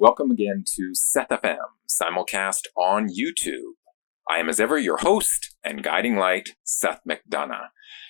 Welcome again to SethFM, simulcast on YouTube. I am as ever your host and guiding light, Seth McDonough.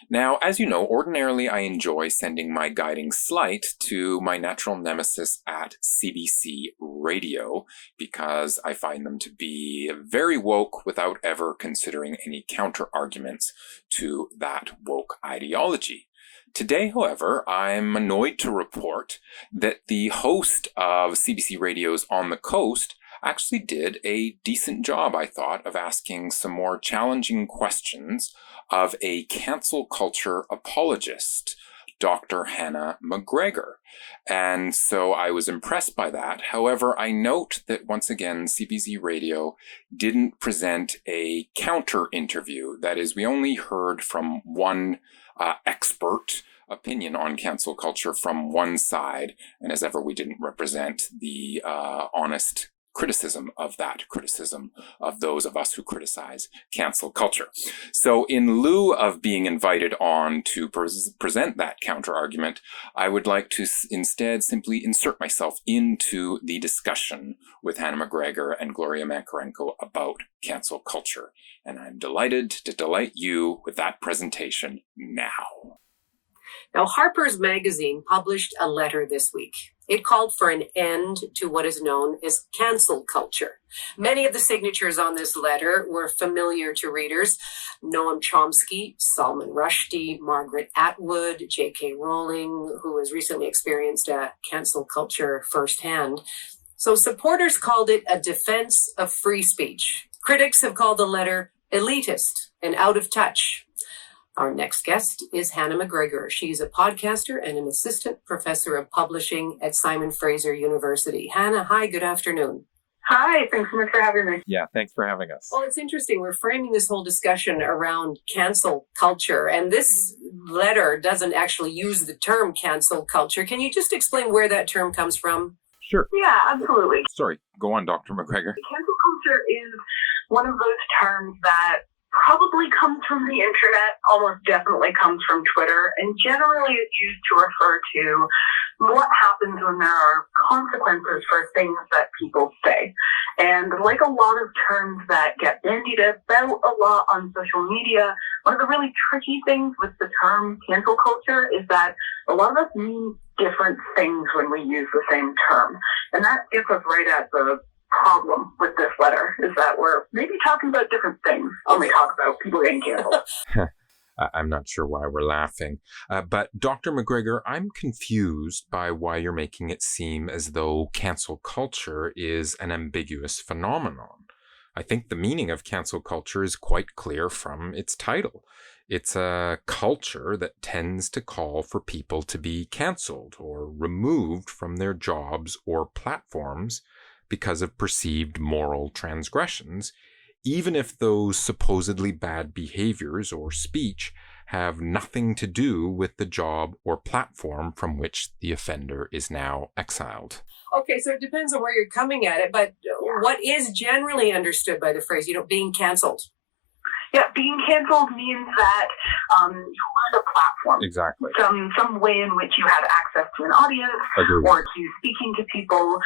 Now, as you know, ordinarily I enjoy sending my guiding slight to my natural nemesis at CBC Radio because I find them to be very woke without ever considering any counter-arguments to that woke ideology. Today, however, I'm annoyed to report that the host of CBC Radio's On the Coast actually did a decent job, I thought, of asking some more challenging questions of a cancel culture apologist, Dr. Hannah McGregor. And so I was impressed by that. However, I note that once again, CBC Radio didn't present a counter interview. That is, we only heard from one expert opinion on cancel culture from one side, and as ever, we didn't represent the honest criticism of those of us who criticize cancel culture. So in lieu of being invited on to present that counter argument, I would like to instead simply insert myself into the discussion with Hannah McGregor and Gloria Makarenko about cancel culture. And I'm delighted to delight you with that presentation now. Now, Harper's magazine published a letter this week. It called for an end to what is known as cancel culture. Many of the signatures on this letter were familiar to readers. Noam Chomsky, Salman Rushdie, Margaret Atwood, J.K. Rowling, who has recently experienced a cancel culture firsthand. So supporters called it a defense of free speech. Critics have called the letter elitist and out of touch. Our next guest is Hannah McGregor. She's a podcaster and an assistant professor of publishing at Simon Fraser University. Hannah, hi, good afternoon. Hi, thanks so much for having me. Yeah, thanks for having us. Well, it's interesting. We're framing this whole discussion around cancel culture, and this letter doesn't actually use the term cancel culture. Can you just explain where that term comes from? Sure. Yeah, absolutely. Sorry, go on, Dr. McGregor. Cancel culture is one of those terms that probably comes from the internet, almost definitely comes from Twitter, and generally is used to refer to what happens when there are consequences for things that people say. And like a lot of terms that get bandied about a lot on social media, one of the really tricky things with the term cancel culture is that a lot of us mean different things when we use the same term. And that gets us right at the problem with this letter, is that we're maybe talking about different things when we talk about people getting canceled. I'm not sure why we're laughing. But Dr. McGregor, I'm confused by why you're making it seem as though cancel culture is an ambiguous phenomenon. I think the meaning of cancel culture is quite clear from its title. It's a culture that tends to call for people to be canceled or removed from their jobs or platforms because of perceived moral transgressions, even if those supposedly bad behaviors or speech have nothing to do with the job or platform from which the offender is now exiled. Okay, so it depends on where you're coming at it, but what is generally understood by the phrase, being canceled? Yeah, being canceled means that you lose a platform. Exactly. Some way in which you have access to an audience or to speaking to people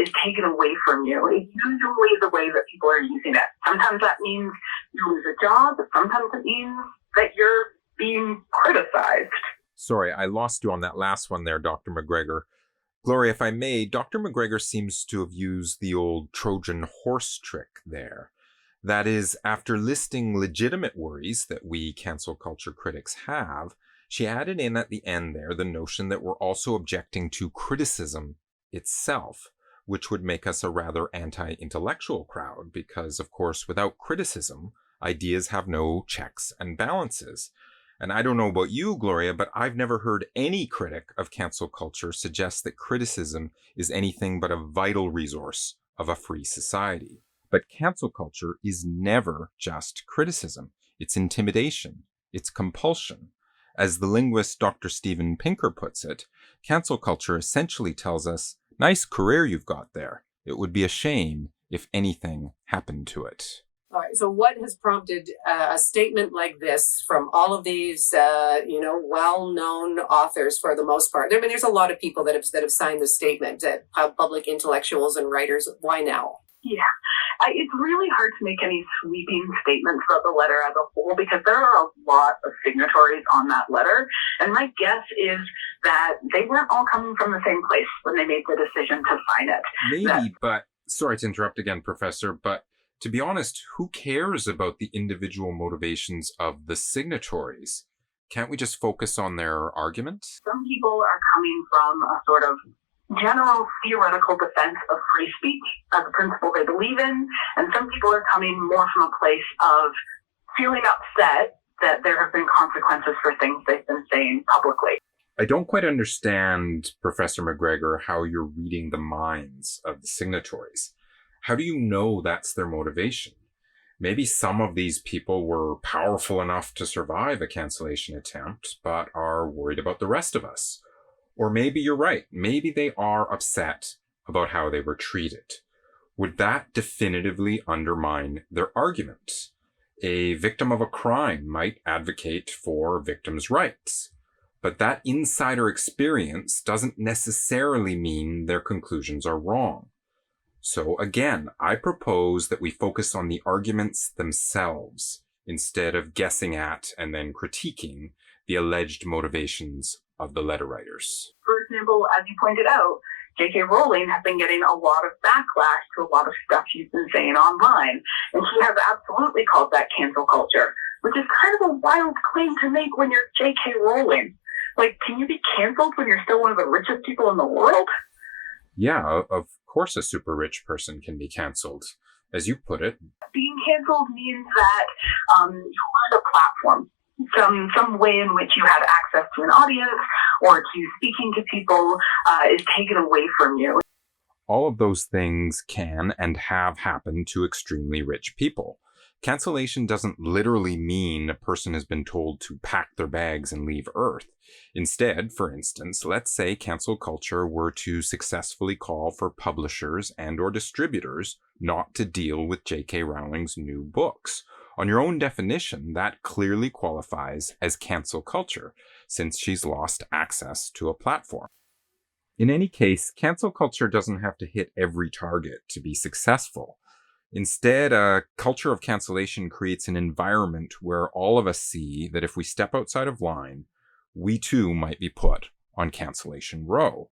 is taken away from you. It's usually the way that people are using it. Sometimes that means you lose a job. Sometimes it means that you're being criticized. Sorry, I lost you on that last one there, Dr. McGregor. Gloria, if I may, Dr. McGregor seems to have used the old Trojan horse trick there. That is, after listing legitimate worries that we cancel culture critics have, she added in at the end there the notion that we're also objecting to criticism itself, which would make us a rather anti-intellectual crowd because, of course, without criticism, ideas have no checks and balances. And I don't know about you, Gloria, but I've never heard any critic of cancel culture suggest that criticism is anything but a vital resource of a free society. But cancel culture is never just criticism. It's intimidation. It's compulsion. As the linguist Dr. Steven Pinker puts it, cancel culture essentially tells us, nice career you've got there. It would be a shame if anything happened to it. All right. So, what has prompted a statement like this from all of these, well-known authors for the most part? I mean, there's a lot of people that have signed this statement, public intellectuals and writers. Why now? Yeah, it's really hard to make any sweeping statements about the letter as a whole because there are a lot of signatories on that letter. And my guess is that they weren't all coming from the same place when they made the decision to sign it. Maybe, but sorry to interrupt again, Professor, but to be honest, who cares about the individual motivations of the signatories? Can't we just focus on their argument? Some people are coming from a sort of general theoretical defense of free speech as a principle they believe in, and some people are coming more from a place of feeling upset that there have been consequences for things they've been saying publicly. I don't quite understand, Professor McGregor, how you're reading the minds of the signatories. How do you know that's their motivation? Maybe some of these people were powerful enough to survive a cancellation attempt, but are worried about the rest of us. Or maybe you're right. Maybe they are upset about how they were treated. Would that definitively undermine their argument? A victim of a crime might advocate for victims' rights, but that insider experience doesn't necessarily mean their conclusions are wrong. So again, I propose that we focus on the arguments themselves instead of guessing at and then critiquing the alleged motivations of the letter writers. For example, as you pointed out, J.K. Rowling has been getting a lot of backlash to a lot of stuff she's been saying online, and she has absolutely called that cancel culture, which is kind of a wild claim to make when you're J.K. Rowling. Like, can you be canceled when you're still one of the richest people in the world? Yeah, of course a super rich person can be canceled. As you put it, being canceled means that you lose a platform. Some way in which you have access to an audience or to speaking to people is taken away from you. All of those things can and have happened to extremely rich people. Cancellation doesn't literally mean a person has been told to pack their bags and leave Earth. Instead, for instance, let's say cancel culture were to successfully call for publishers and or distributors not to deal with J.K. Rowling's new books. On your own definition, that clearly qualifies as cancel culture, since she's lost access to a platform. In any case, cancel culture doesn't have to hit every target to be successful. Instead, a culture of cancellation creates an environment where all of us see that if we step outside of line, we too might be put on cancellation row.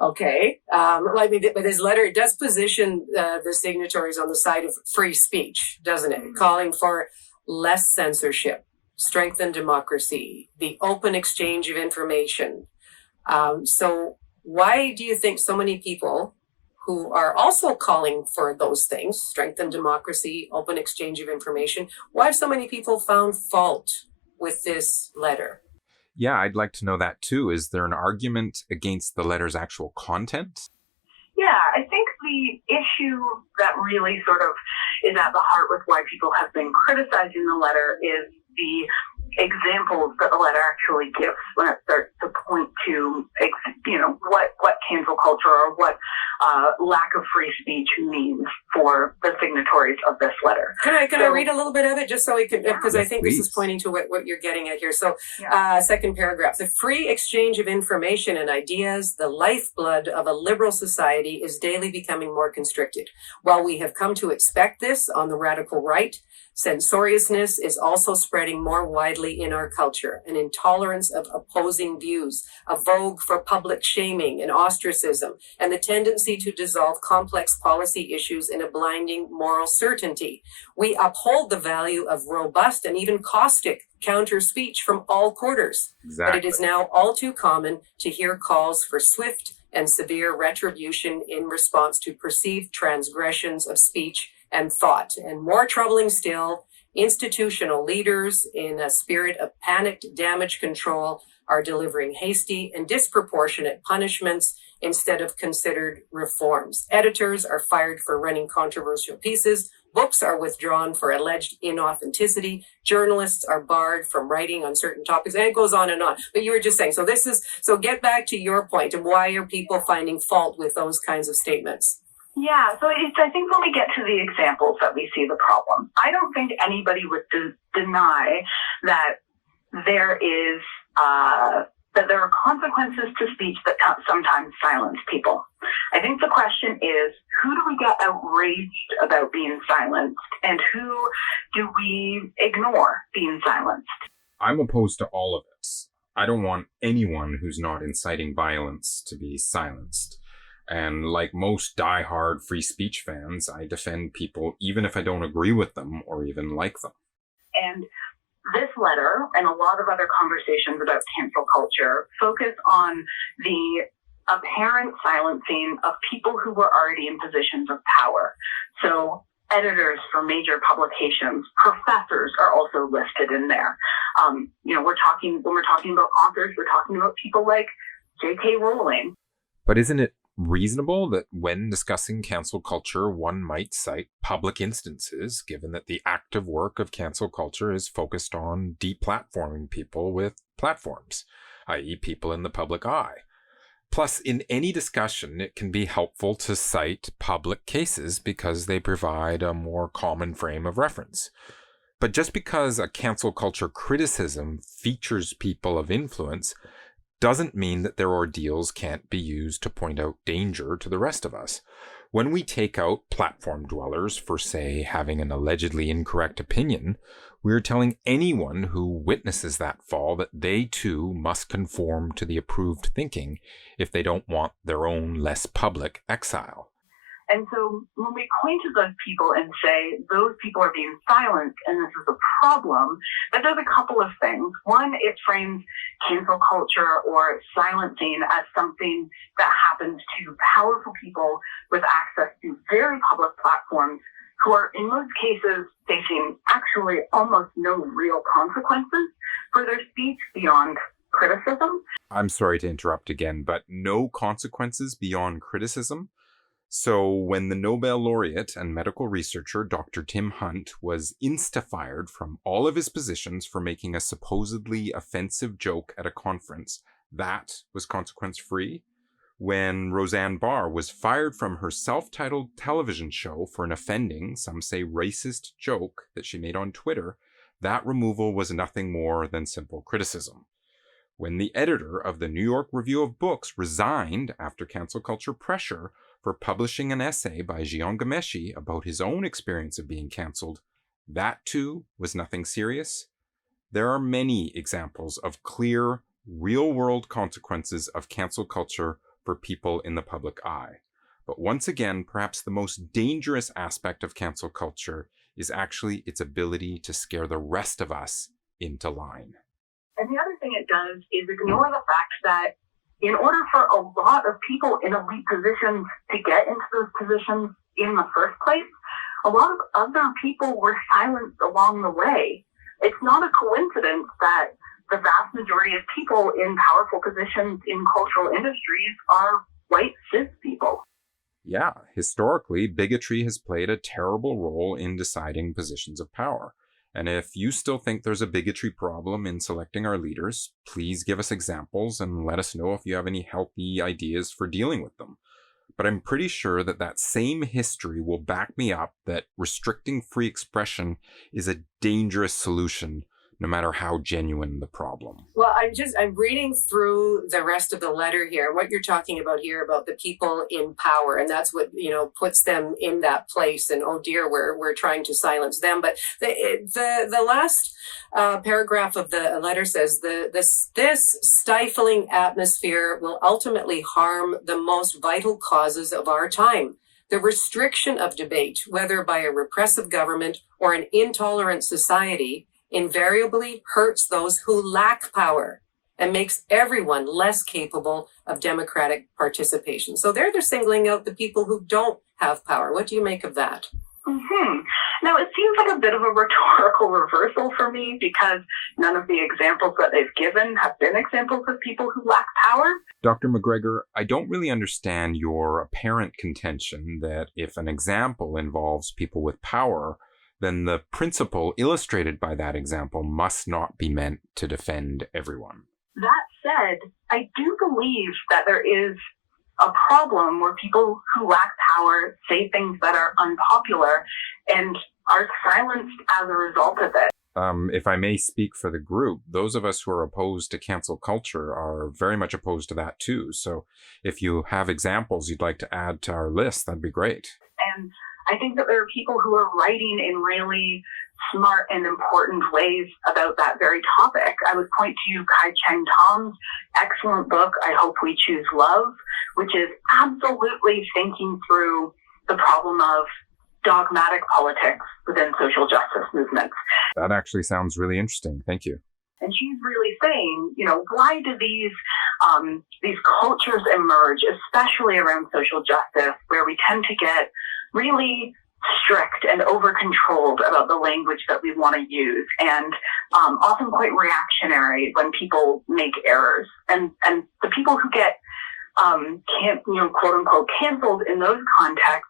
Okay. But his letter does position the signatories on the side of free speech, doesn't it? Calling for less censorship, strengthen democracy, the open exchange of information. So why do you think so many people who are also calling for those things, strengthen democracy, open exchange of information, why have so many people found fault with this letter? Yeah, I'd like to know that too. Is there an argument against the letter's actual content? Yeah, I think the issue that really sort of is at the heart with why people have been criticizing the letter is the examples that the letter actually gives when it starts to point to, what cancel culture or what lack of free speech means for the signatories of this letter. Can I read a little bit of it just so we can, because I think please. This is pointing to what you're getting at here. So Yeah. second paragraph, the free exchange of information and ideas, the lifeblood of a liberal society, is daily becoming more constricted. While we have come to expect this on the radical right, censoriousness is also spreading more widely in our culture. An intolerance of opposing views, a vogue for public shaming and ostracism, and the tendency to dissolve complex policy issues in a blinding moral certainty. We uphold the value of robust and even caustic counter speech from all quarters. Exactly. But it is now all too common to hear calls for swift and severe retribution in response to perceived transgressions of speech and thought. And more troubling still, institutional leaders, in a spirit of panicked damage control, are delivering hasty and disproportionate punishments instead of considered reforms. Editors are fired for running controversial pieces. Books are withdrawn for alleged inauthenticity. Journalists are barred from writing on certain topics, and it goes on and on. But you were just saying, so get back to your point of why are people finding fault with those kinds of statements? Yeah, so I think when we get to the examples that we see the problem. I don't think anybody would deny that there is that there are consequences to speech that sometimes silence people. I think the question is, who do we get outraged about being silenced, and who do we ignore being silenced? I'm opposed to all of it. I don't want anyone who's not inciting violence to be silenced. And like most diehard free speech fans, I defend people even if I don't agree with them or even like them. And this letter and a lot of other conversations about cancel culture focus on the apparent silencing of people who were already in positions of power. So editors for major publications, professors are also listed in there. When we're talking about authors, we're talking about people like J.K. Rowling. But isn't it reasonable that when discussing cancel culture, one might cite public instances, given that the active work of cancel culture is focused on deplatforming people with platforms, i.e. people in the public eye? Plus, in any discussion, it can be helpful to cite public cases because they provide a more common frame of reference. But just because a cancel culture criticism features people of influence doesn't mean that their ordeals can't be used to point out danger to the rest of us. When we take out platform dwellers for, say, having an allegedly incorrect opinion, we're telling anyone who witnesses that fall that they too must conform to the approved thinking if they don't want their own less public exile. And so when we point to those people and say those people are being silenced and this is a problem, that does a couple of things. One, it frames cancel culture or silencing as something that happens to powerful people with access to very public platforms who are in most cases facing actually almost no real consequences for their speech beyond criticism. I'm sorry to interrupt again, but no consequences beyond criticism? So when the Nobel laureate and medical researcher Dr. Tim Hunt was insta-fired from all of his positions for making a supposedly offensive joke at a conference, that was consequence-free? When Roseanne Barr was fired from her self-titled television show for an offending, some say racist joke that she made on Twitter, that removal was nothing more than simple criticism. When the editor of the New York Review of Books resigned after cancel culture pressure for publishing an essay by Jian Ghomeshi about his own experience of being cancelled, that too was nothing serious. There are many examples of clear, real-world consequences of cancel culture for people in the public eye. But once again, perhaps the most dangerous aspect of cancel culture is actually its ability to scare the rest of us into line. And the other thing it does is ignore the fact that in order for a lot of people in elite positions to get into those positions in the first place, a lot of other people were silenced along the way. It's not a coincidence that the vast majority of people in powerful positions in cultural industries are white cis people. Yeah, historically, bigotry has played a terrible role in deciding positions of power. And if you still think there's a bigotry problem in selecting our leaders, please give us examples and let us know if you have any healthy ideas for dealing with them. But I'm pretty sure that that same history will back me up that restricting free expression is a dangerous solution, no matter how genuine the problem. Well, I'm reading through the rest of the letter here, what you're talking about here about the people in power, and that's what, puts them in that place, and oh dear, we're trying to silence them. But the last paragraph of the letter says this stifling atmosphere will ultimately harm the most vital causes of our time. The restriction of debate, whether by a repressive government or an intolerant society, invariably hurts those who lack power and makes everyone less capable of democratic participation. So they're singling out the people who don't have power. What do you make of that? Mm-hmm. Now, it seems like a bit of a rhetorical reversal for me because none of the examples that they've given have been examples of people who lack power. Dr. McGregor, I don't really understand your apparent contention that if an example involves people with power, then the principle illustrated by that example must not be meant to defend everyone. That said, I do believe that there is a problem where people who lack power say things that are unpopular and are silenced as a result of it. If I may speak for the group, those of us who are opposed to cancel culture are very much opposed to that too. So if you have examples you'd like to add to our list, that'd be great. And I think that there are people who are writing in really smart and important ways about that very topic. I would point to Kai Cheng Tom's excellent book, I Hope We Choose Love, which is absolutely thinking through the problem of dogmatic politics within social justice movements. That actually sounds really interesting. Thank you. And she's really saying, why do these cultures emerge, especially around social justice, where we tend to get really strict and over-controlled about the language that we want to use, and often quite reactionary when people make errors. And the people who get, quote-unquote, canceled in those contexts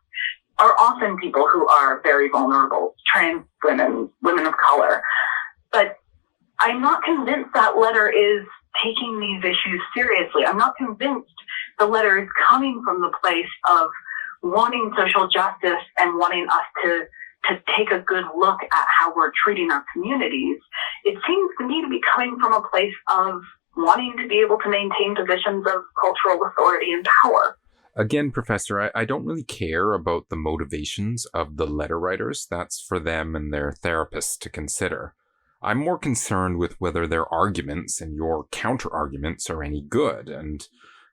are often people who are very vulnerable, trans women, women of color. But I'm not convinced that letter is taking these issues seriously. I'm not convinced the letter is coming from the place of wanting social justice and wanting us to take a good look at how we're treating our communities. It seems to me to be coming from a place of wanting to be able to maintain positions of cultural authority and power. Again, Professor, I don't really care about the motivations of the letter writers. That's for them and their therapists to consider. I'm more concerned with whether their arguments and your counter-arguments are any good. And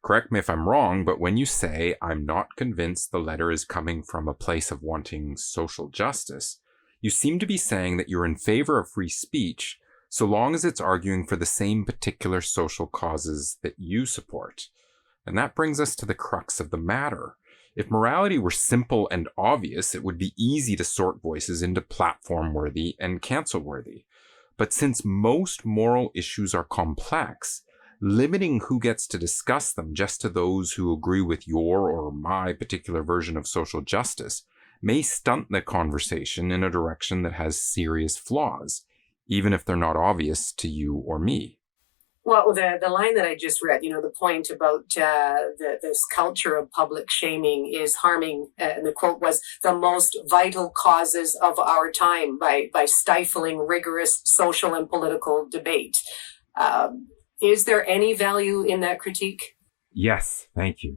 correct me if I'm wrong, but when you say, I'm not convinced the letter is coming from a place of wanting social justice, you seem to be saying that you're in favor of free speech so long as it's arguing for the same particular social causes that you support. And that brings us to the crux of the matter. If morality were simple and obvious, it would be easy to sort voices into platform-worthy and cancel-worthy. But since most moral issues are complex, limiting who gets to discuss them just to those who agree with your or my particular version of social justice may stunt the conversation in a direction that has serious flaws, even if they're not obvious to you or me. Well, the line that I just read, the point about this culture of public shaming is harming, and the quote was, the most vital causes of our time by stifling rigorous social and political debate. Is there any value in that critique? Yes, thank you.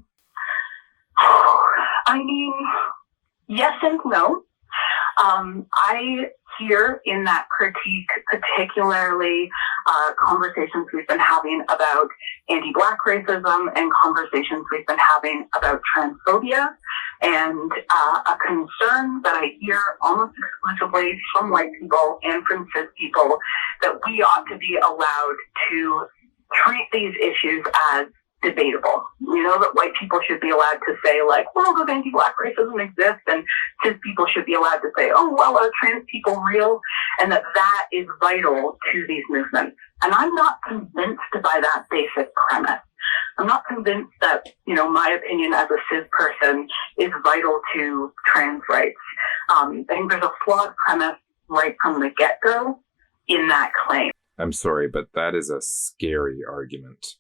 I mean, yes and no. I hear in that critique particularly conversations we've been having about anti-Black racism and conversations we've been having about transphobia, and a concern that I hear almost exclusively from white people and from cis people that we ought to be allowed to treat these issues as debatable. That white people should be allowed to say, like, well, does anti-Black racism exist? And cis people should be allowed to say, oh, well, are trans people real? And that is vital to these movements. And I'm not convinced by that basic premise. I'm not convinced that, my opinion as a cis person is vital to trans rights. I think there's a flawed premise right from the get-go in that claim. I'm sorry, but that is a scary argument.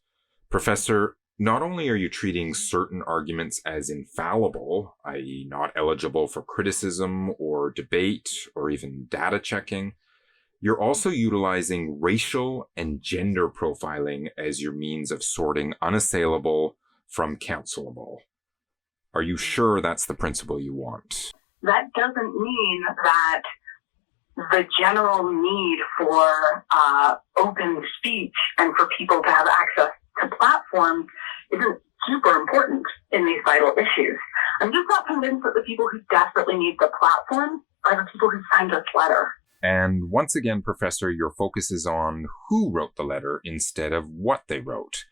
Professor, not only are you treating certain arguments as infallible, i.e. not eligible for criticism or debate or even data checking, you're also utilizing racial and gender profiling as your means of sorting unassailable from cancelable. Are you sure that's the principle you want? That doesn't mean that the general need for open speech and for people to have access to platforms isn't super important in these vital issues. I'm just not convinced that the people who desperately need the platform are the people who signed this letter. And once again, Professor, your focus is on who wrote the letter instead of what they wrote.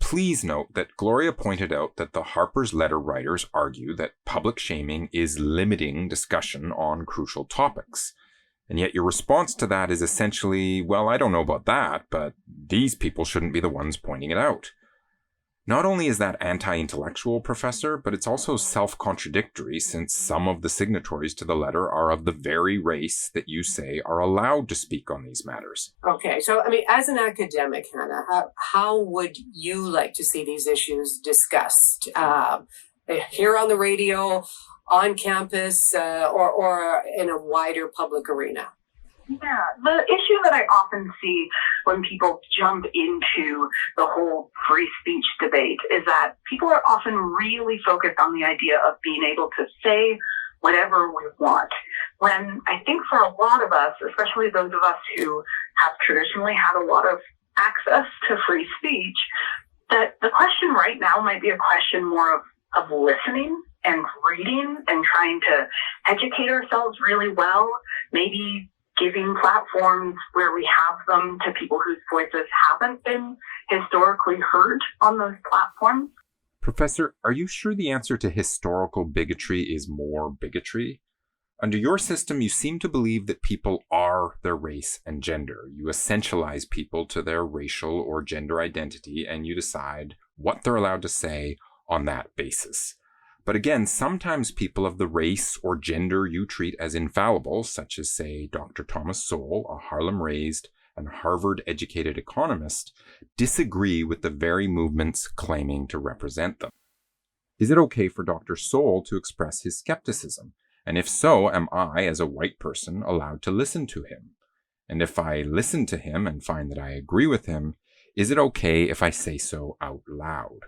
Please note that Gloria pointed out that the Harper's letter writers argue that public shaming is limiting discussion on crucial topics. And yet your response to that is essentially, well, I don't know about that, but these people shouldn't be the ones pointing it out. Not only is that anti-intellectual, Professor, but it's also self-contradictory since some of the signatories to the letter are of the very race that you say are allowed to speak on these matters. Okay, so as an academic, Hannah, how would you like to see these issues discussed? Here on the radio, on campus, or in a wider public arena? Yeah, the issue that I often see when people jump into the whole free speech debate is that people are often really focused on the idea of being able to say whatever we want. When I think for a lot of us, especially those of us who have traditionally had a lot of access to free speech, that the question right now might be a question more of listening and reading and trying to educate ourselves really well, maybe giving platforms where we have them to people whose voices haven't been historically heard on those platforms. Professor, are you sure the answer to historical bigotry is more bigotry? Under your system, you seem to believe that people are their race and gender. You essentialize people to their racial or gender identity, and you decide what they're allowed to say on that basis. But again, sometimes people of the race or gender you treat as infallible, such as, say, Dr. Thomas Sowell, a Harlem-raised and Harvard-educated economist, disagree with the very movements claiming to represent them. Is it okay for Dr. Sowell to express his skepticism? And if so, am I, as a white person, allowed to listen to him? And if I listen to him and find that I agree with him, is it okay if I say so out loud?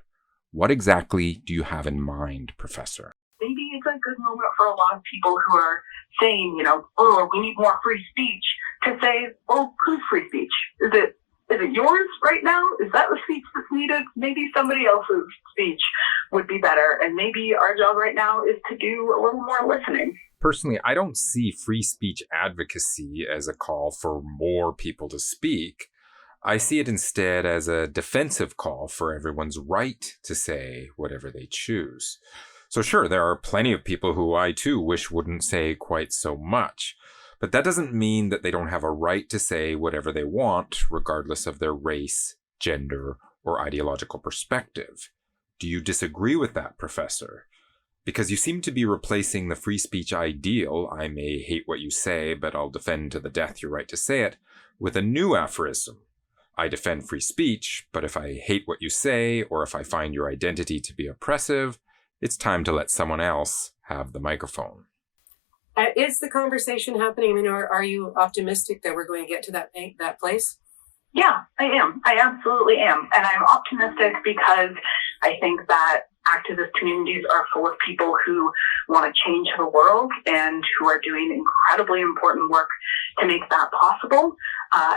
What exactly do you have in mind, Professor? Maybe it's a good moment for a lot of people who are saying, oh, we need more free speech, to say, well, whose free speech? Is it yours right now? Is that the speech that's needed? Maybe somebody else's speech would be better. And maybe our job right now is to do a little more listening. Personally, I don't see free speech advocacy as a call for more people to speak. I see it instead as a defensive call for everyone's right to say whatever they choose. So sure, there are plenty of people who I too wish wouldn't say quite so much, but that doesn't mean that they don't have a right to say whatever they want, regardless of their race, gender, or ideological perspective. Do you disagree with that, Professor? Because you seem to be replacing the free speech ideal, I may hate what you say, but I'll defend to the death your right to say it, with a new aphorism. I defend free speech, but if I hate what you say, or if I find your identity to be oppressive, it's time to let someone else have the microphone. Is the conversation happening? Are you optimistic that we're going to get to that place? Yeah, I am. I absolutely am. And I'm optimistic because I think that activist communities are full of people who want to change the world and who are doing incredibly important work to make that possible.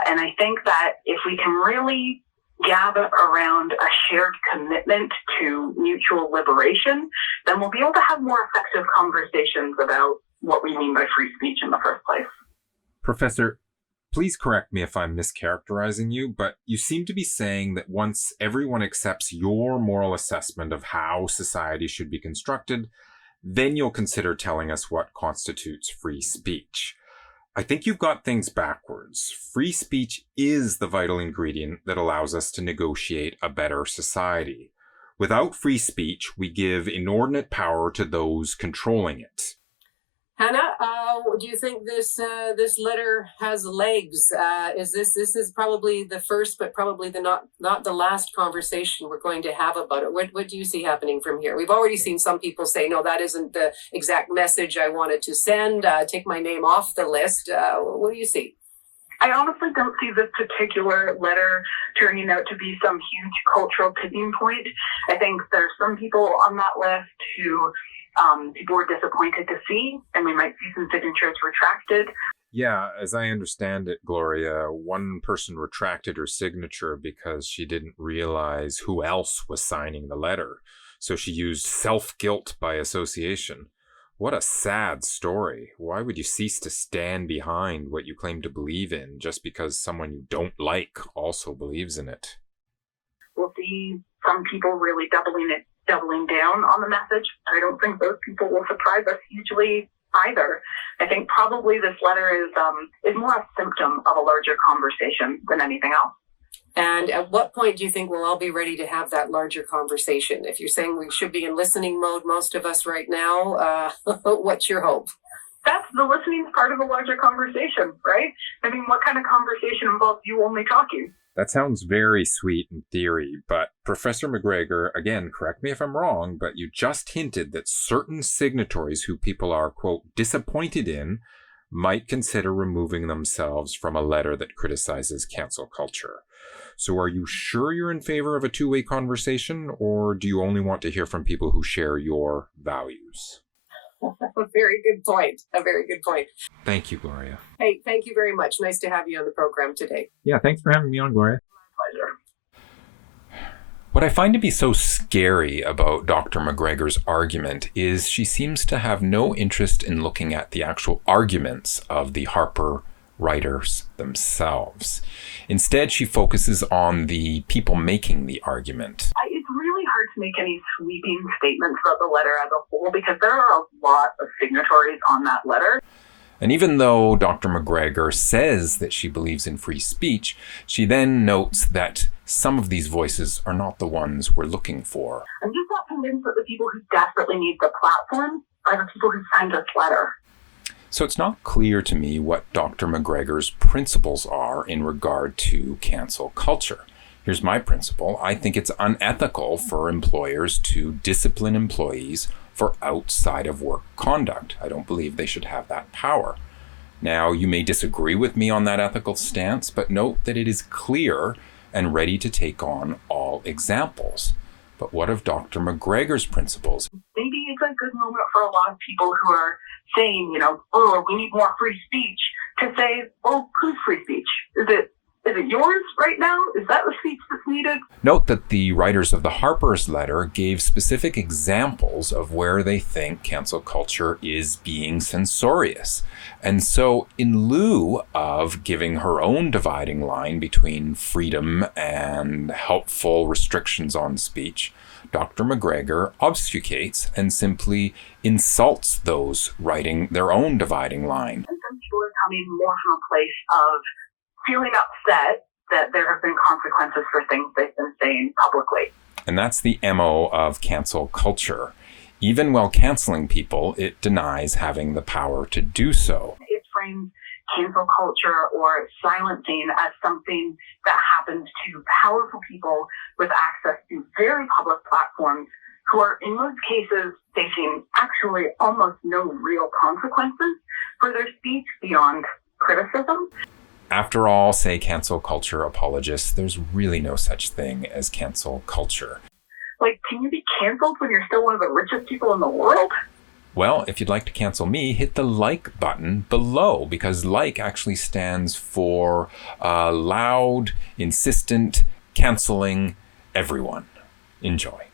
And I think that if we can really gather around a shared commitment to mutual liberation, then we'll be able to have more effective conversations about what we mean by free speech in the first place. Professor, please correct me if I'm mischaracterizing you, but you seem to be saying that once everyone accepts your moral assessment of how society should be constructed, then you'll consider telling us what constitutes free speech. I think you've got things backwards. Free speech is the vital ingredient that allows us to negotiate a better society. Without free speech, we give inordinate power to those controlling it. Hannah, do you think this letter has legs? This is probably the first, but probably not the last conversation we're going to have about it. What do you see happening from here? We've already seen some people say, no, that isn't the exact message I wanted to send. Take my name off the list. What do you see? I honestly don't see this particular letter turning out to be some huge cultural tipping point. I think there's some people on that list who people were disappointed to see, and we might see some signatures retracted. Yeah, as I understand it, Gloria, one person retracted her signature because she didn't realize who else was signing the letter. So she used self-guilt by association. What a sad story. Why would you cease to stand behind what you claim to believe in just because someone you don't like also believes in it? We'll see some people really doubling down on the message. I don't think those people will surprise us hugely either. I think probably this letter is more a symptom of a larger conversation than anything else. And at what point do you think we'll all be ready to have that larger conversation? If you're saying we should be in listening mode, most of us right now, what's your hope? That's the listening part of a larger conversation, right? I mean, what kind of conversation involves you only talking? That sounds very sweet in theory, but Professor McGregor, again, correct me if I'm wrong, but you just hinted that certain signatories who people are, quote, disappointed in might consider removing themselves from a letter that criticizes cancel culture. So are you sure you're in favor of a two-way conversation, or do you only want to hear from people who share your values? A very good point. A very good point. Thank you, Gloria. Hey, thank you very much. Nice to have you on the program today. Yeah, thanks for having me on, Gloria. Pleasure. What I find to be so scary about Dr. McGregor's argument is she seems to have no interest in looking at the actual arguments of the Harper writers themselves. Instead, she focuses on the people making the argument. It's really hard to make any sweeping statements about the letter as a whole because there are a lot of signatories on that letter. And even though Dr. McGregor says that she believes in free speech, she then notes that some of these voices are not the ones we're looking for. I'm just not convinced that the people who desperately need the platform are the people who signed this letter. So it's not clear to me what Dr. McGregor's principles are in regard to cancel culture. Here's my principle. I think it's unethical for employers to discipline employees for outside of work conduct. I don't believe they should have that power. Now, you may disagree with me on that ethical stance, but note that it is clear and ready to take on all examples. But what of Dr. McGregor's principles? Maybe it's a good moment for a lot of people who are saying, oh, we need more free speech, to say, well, whose free speech? Is it yours right now? Is that the speech that's needed? Note that the writers of the Harper's letter gave specific examples of where they think cancel culture is being censorious. And so in lieu of giving her own dividing line between freedom and helpful restrictions on speech, Dr. McGregor obfuscates and simply insults those writing their own dividing line. And some people are coming more from a place of feeling upset that there have been consequences for things they've been saying publicly. And that's the MO of cancel culture. Even while canceling people, it denies having the power to do so. It frames cancel culture or silencing as something that happens to powerful people with access to very public platforms who are in most cases facing actually almost no real consequences for their speech beyond criticism. After all, say cancel culture apologists, there's really no such thing as cancel culture. Can you be canceled when you're still one of the richest people in the world? Well, if you'd like to cancel me, hit the like button below, because like actually stands for loud, insistent, canceling everyone. Enjoy.